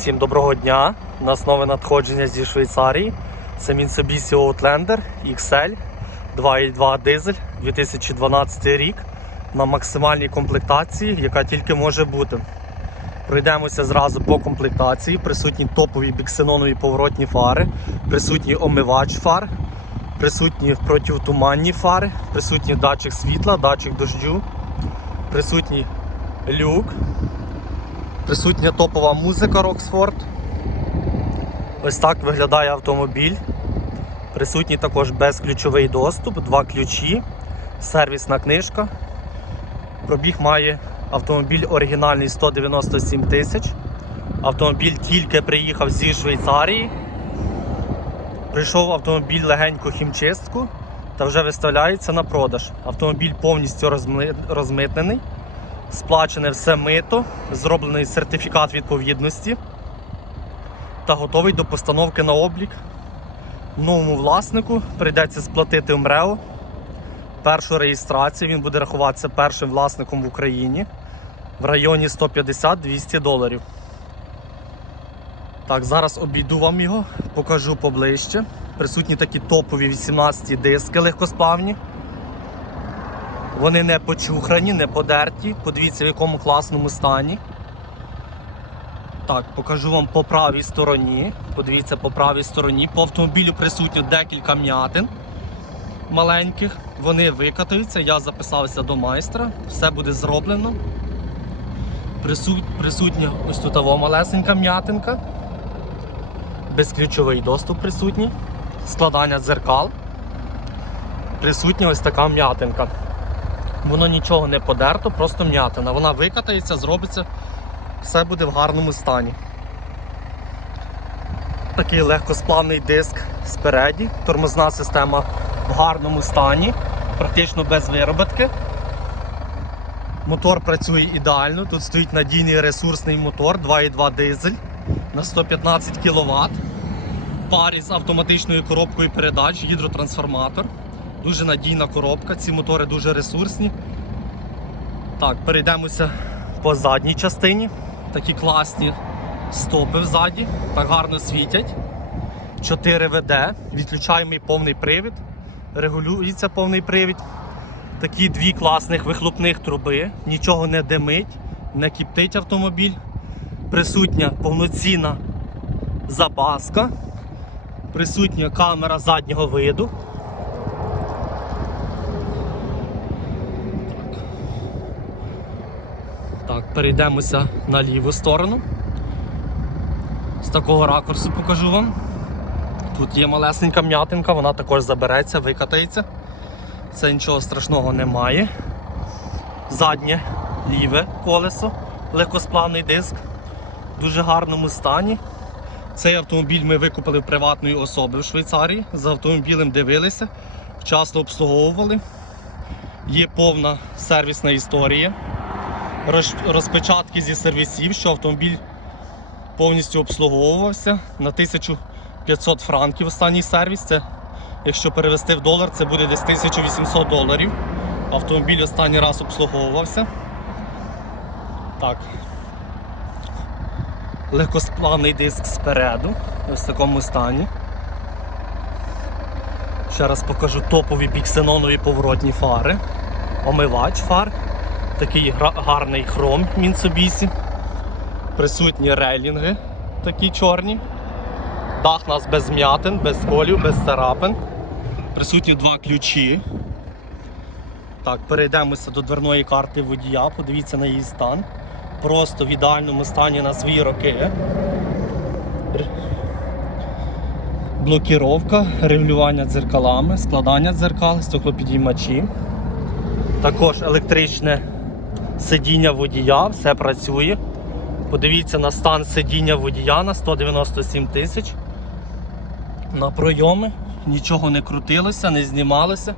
Всім доброго дня! У нас нове надходження зі Швейцарії. Це Mitsubishi Outlander XL 2.2 дизель 2012 рік на максимальній комплектації, яка тільки може бути. Пройдемося зразу по комплектації. Присутні топові біксенонові поворотні фари, присутній омивач фар, присутні протитуманні фари, присутній датчик світла, датчик дождю, присутній люк, Присутня топова музика Roxford. Ось так виглядає автомобіль. Присутній також безключовий доступ, два ключі, сервісна книжка. Пробіг має автомобіль оригінальний 197 тисяч. Автомобіль тільки приїхав зі Швейцарії. Прийшов автомобіль легеньку хімчистку та вже виставляється на продаж. Автомобіль повністю розми- розмитнений. Сплачене все мито, зроблений сертифікат відповідності та готовий до постановки на облік. Новому власнику прийдеться сплатити МРЕО. Першу реєстрацію він буде рахуватися першим власником в Україні в районі 150-200 доларів. Так, зараз обійду вам його, покажу поближче. Присутні такі топові 18 диски легкосплавні. Вони не почухрані, не подерті. Подивіться, в якому класному стані. Так, покажу вам по правій стороні. Подивіться по правій стороні. По автомобілю присутньо декілька м'ятин маленьких. Вони викатаються. Я записався до майстра. Все буде зроблено. Присут... Присутня ось тут малесенька м'ятинка. Безключовий доступ присутній. Складання дзеркал. Присутня ось така м'ятинка. Воно нічого не подерто, просто м'ятина. Вона викатається, зробиться, все буде в гарному стані. Такий легкосплавний диск спереді, тормозна система в гарному стані, практично без вироботки. Мотор працює ідеально, тут стоїть надійний ресурсний мотор 2.2 дизель на 115 кВт. Парі з автоматичною коробкою передач, гідротрансформатор. Дуже надійна коробка, ці мотори дуже ресурсні. Так, перейдемося по задній частині. Такі класні стопи ззаді, так гарно світять. 4 ВД, відключаємо повний привід, регулюється повний привід. Такі дві класних вихлопних труби, нічого не димить, не кіптить автомобіль. Присутня повноцінна запаска, присутня камера заднього виду. Так, перейдемося на ліву сторону. З такого ракурсу покажу вам. Тут є малесенька м'ятинка, вона також забереться, викатається. Це нічого страшного немає. Заднє ліве колесо, легкосплавний диск в дуже гарному стані. Цей автомобіль ми викупили в приватної особи в Швейцарії. За автомобілем дивилися, вчасно обслуговували. Є повна сервісна історія розпечатки зі сервісів, що автомобіль повністю обслуговувався на 1500 франків останній сервіс. Це, якщо перевести в долар, це буде десь 1800 доларів. Автомобіль останній раз обслуговувався. Так. Легкосплавний диск спереду, ось в такому стані. Ще раз покажу топові біксенонові поворотні фари, омивач фар. Такий гарний хром Mitsubishi. Присутні рейлінги такі чорні. Дах у нас без м'ятин, без колів, без царапин. Присутні два ключі. Так, перейдемося до дверної карти водія, подивіться на її стан. Просто в ідеальному стані на свої роки. Блокіровка, регулювання дзеркалами, складання дзеркал, стеклопідіймачі. Також електричне сидіння водія, все працює. Подивіться на стан сидіння водія на 197 тисяч. На пройоми нічого не крутилося, не знімалося.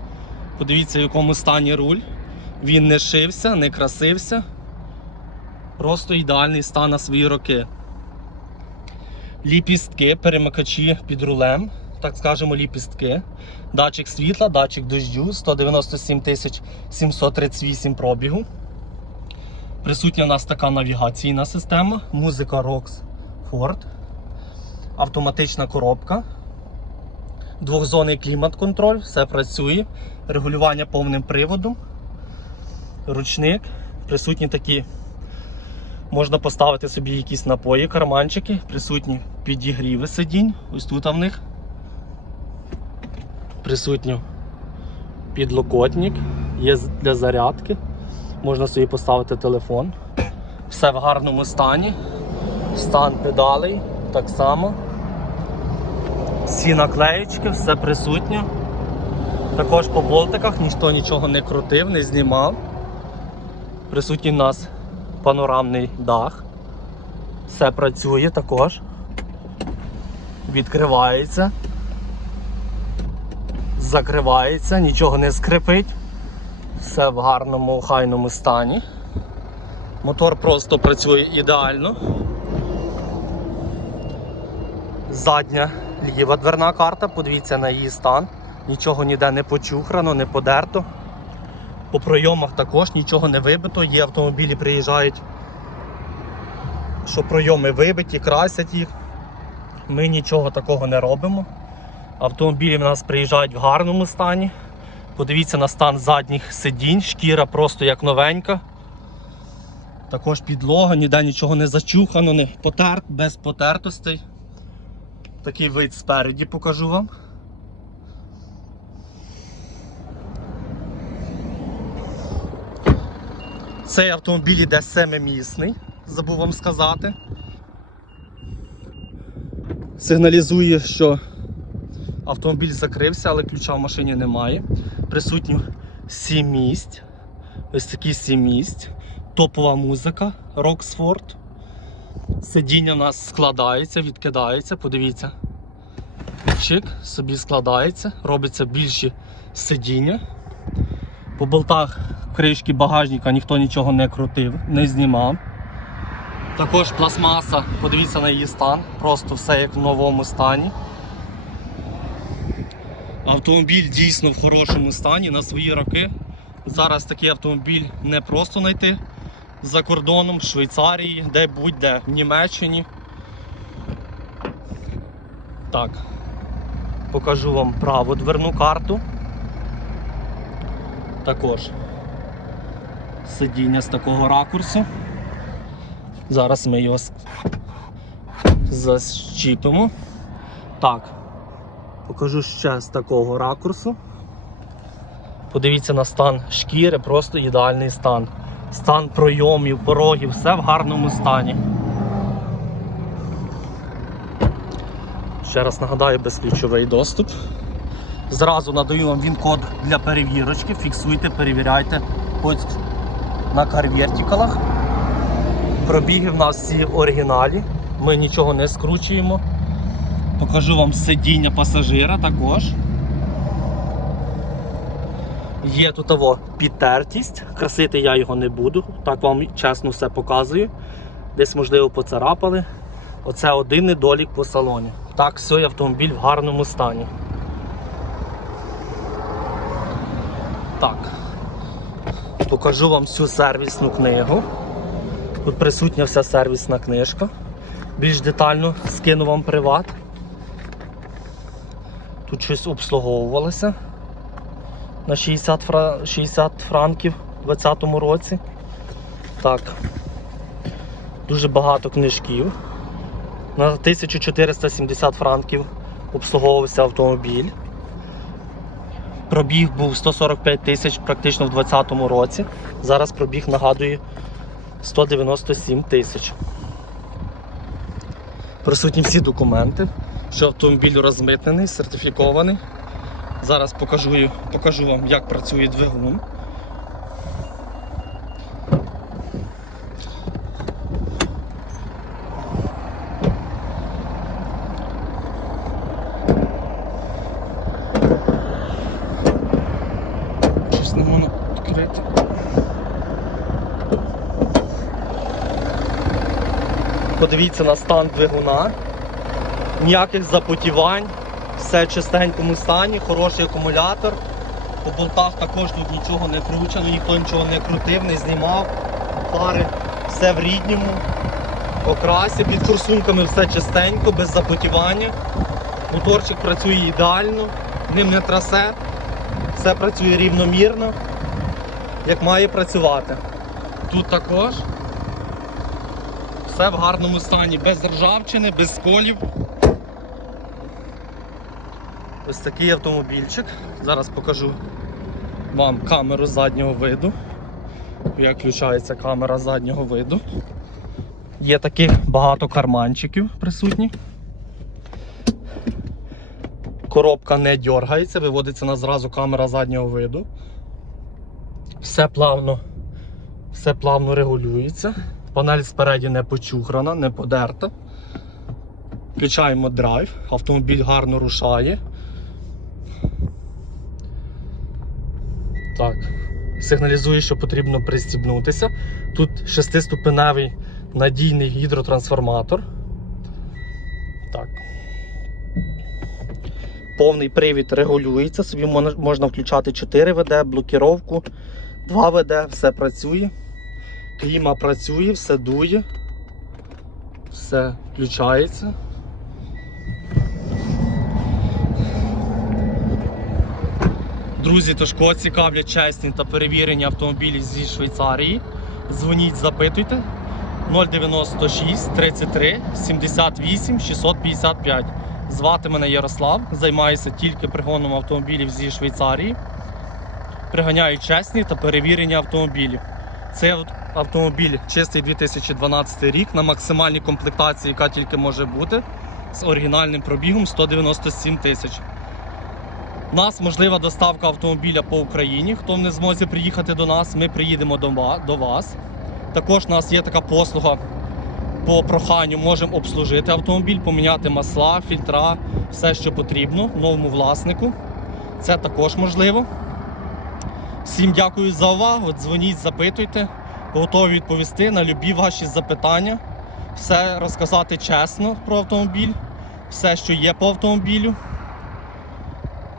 Подивіться, в якому стані руль. Він не шився, не красився. Просто ідеальний стан на свої роки. Ліпістки, перемикачі під рулем, так скажемо, ліпістки. Датчик світла, датчик дождю, 197 738 пробігу. Присутня у нас така навігаційна система, музика ROX Ford. Автоматична коробка. Двохзонний клімат-контроль, все працює. Регулювання повним приводом. Ручник. Присутні такі. Можна поставити собі якісь напої, карманчики, присутні підігріви сидінь. Ось тут в них. Присутньо підлокотник, є для зарядки. Можна собі поставити телефон. Все в гарному стані. Стан педалей так само. Всі наклеєчки, все присутнє. Також по болтиках ніхто нічого не крутив, не знімав. Присутній у нас панорамний дах. Все працює також. Відкривається. Закривається, нічого не скрипить. Все в гарному, охайному стані. Мотор просто працює ідеально. Задня ліва дверна карта, подивіться на її стан. Нічого ніде не почухрано, не подерто. По пройомах також нічого не вибито. Є автомобілі приїжджають, що пройоми вибиті, красять їх. Ми нічого такого не робимо. Автомобілі в нас приїжджають в гарному стані. Подивіться на стан задніх сидінь, шкіра просто як новенька. Також підлога, ніде нічого не зачухано, не потерт, без потертостей. Такий вид спереді покажу вам. Цей автомобіль іде семимісний, забув вам сказати. Сигналізує, що автомобіль закрився, але ключа в машині немає. Присутньо 7 місць. Ось такі 7 місць. Топова музика Roxford. Сидіння у нас складається, відкидається, подивіться. Чик, собі складається, робиться більші сидіння. По болтах кришки багажника ніхто нічого не крутив, не знімав. Також пластмаса, подивіться на її стан, просто все як в новому стані. Автомобіль дійсно в хорошому стані на свої роки. Зараз такий автомобіль не просто знайти за кордоном, в Швейцарії, де будь-де, в Німеччині. Так, покажу вам праву дверну карту. Також сидіння з такого ракурсу. Зараз ми його защіпимо. Так, покажу ще з такого ракурсу. Подивіться на стан шкіри, просто ідеальний стан. Стан пройомів, порогів, все в гарному стані. Ще раз нагадаю, безключовий доступ. Зразу надаю вам він код для перевірочки. Фіксуйте, перевіряйте ось на карвертикалах. Пробіги в нас всі оригіналі. Ми нічого не скручуємо. Покажу вам сидіння пасажира також. Є тут того підтертість, красити я його не буду, так вам чесно все показую. Десь, можливо, поцарапали. Оце один недолік по салоні. Так, все, автомобіль в гарному стані. Так. Покажу вам всю сервісну книгу. Тут присутня вся сервісна книжка. Більш детально скину вам приват. Тут щось обслуговувалося на 60, фра... 60 франків у 2020 році. Так. Дуже багато книжків. На 1470 франків обслуговувався автомобіль. Пробіг був 145 тисяч практично в 2020 році. Зараз пробіг нагадує 197 тисяч. Присутні всі документи, що автомобіль розмитнений, сертифікований. Зараз покажу, покажу вам, як працює двигун. Подивіться на стан двигуна. Ніяких запотівань, все чистенькому стані, хороший акумулятор. По болтах також тут нічого не кручено, ніхто нічого не крутив, не знімав. Фари все в рідньому. окрасі, під форсунками все чистенько, без запотівання. Моторчик працює ідеально, ним не трасе, все працює рівномірно, як має працювати. Тут також все в гарному стані, без ржавчини, без сколів. Ось такий автомобільчик. Зараз покажу вам камеру заднього виду. Як включається камера заднього виду. Є таких багато карманчиків присутні. Коробка не дергається, виводиться на зразу камера заднього виду. Все плавно, все плавно регулюється. Панель спереді не почухрана, не подерта. Включаємо драйв, автомобіль гарно рушає. Так, сигналізує, що потрібно пристібнутися. Тут шестиступеневий надійний гідротрансформатор. Так. Повний привід регулюється, собі можна включати 4 ВД, блокіровку, 2 ВД, все працює. Кліма працює, все дує, все включається. Друзі, тож кого цікавлять чесні та перевірені автомобілі зі Швейцарії, дзвоніть, запитуйте 096 33 78 655. Звати мене Ярослав, займаюся тільки пригоном автомобілів зі Швейцарії. Приганяю чесні та перевірені автомобілі. Цей автомобіль чистий 2012 рік на максимальній комплектації, яка тільки може бути, з оригінальним пробігом 197 тисяч. У нас можлива доставка автомобіля по Україні. Хто не зможе приїхати до нас, ми приїдемо до вас. Також у нас є така послуга по проханню, можемо обслужити автомобіль, поміняти масла, фільтра, все, що потрібно новому власнику. Це також можливо. Всім дякую за увагу. Дзвоніть, запитуйте. Готові відповісти на любі ваші запитання. Все розказати чесно про автомобіль, все, що є по автомобілю.